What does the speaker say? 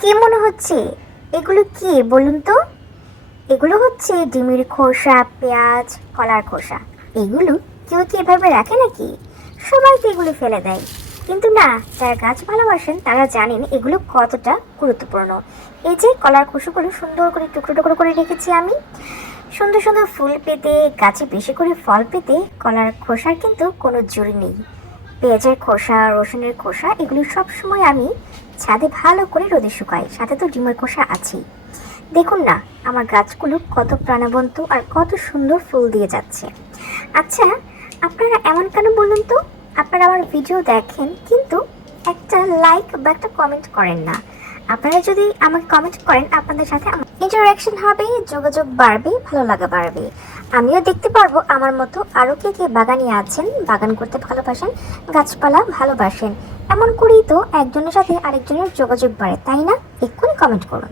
কি মনে হচ্ছে? এগুলো কি বলুন তো? এগুলো হচ্ছে ডিমের খোসা, পেঁয়াজ, কলার খোসা। এগুলো কেউ কি এভাবে রাখে নাকি? সবাই তো এগুলো ফেলে দেয়। কিন্তু না, যারা গাছ ভালোবাসেন তারা জানেন এগুলো কতটা গুরুত্বপূর্ণ। এই যে কলার খোসাগুলো সুন্দর করে টুকরো টুকরো করে রেখেছি আমি। সুন্দর সুন্দর ফুল পেতে, গাছে বেশি করে ফল পেতে কলার খোসার কিন্তু কোনো জুড়ি নেই। পেঁয়াজের খোসা, রসুনের খোসা এগুলো সব সময় আমি ছাদে ভালো করে রোদে শুকাই। সাথে তো ডিমের খোসা আছেই। দেখুন না, আমার গাছগুলো কত প্রাণবন্ত আর কত সুন্দর ফুল দিয়ে যাচ্ছে। আচ্ছা, আপনারা এমন কেন বলুন তো? আপনারা আমার ভিডিও দেখেন কিন্তু একটা লাইক বা একটা কমেন্ট করেন না। আপনারা যদি আমাকে কমেন্ট করেন, আপনাদের সাথে আমার ইন্টারাকশন হবে, যোগাযোগ বাড়বে, ভালো লাগা বাড়বে। আমিও দেখতে পারবো আমার মতো আরও কে কে বাগানি আছেন, বাগান করতে ভালোবাসেন, গাছপালা ভালোবাসেন। এমন করেই তো একজনের সাথে আরেকজনের যোগাযোগ বাড়ে, তাই না? এক্ষুনি কমেন্ট করুন।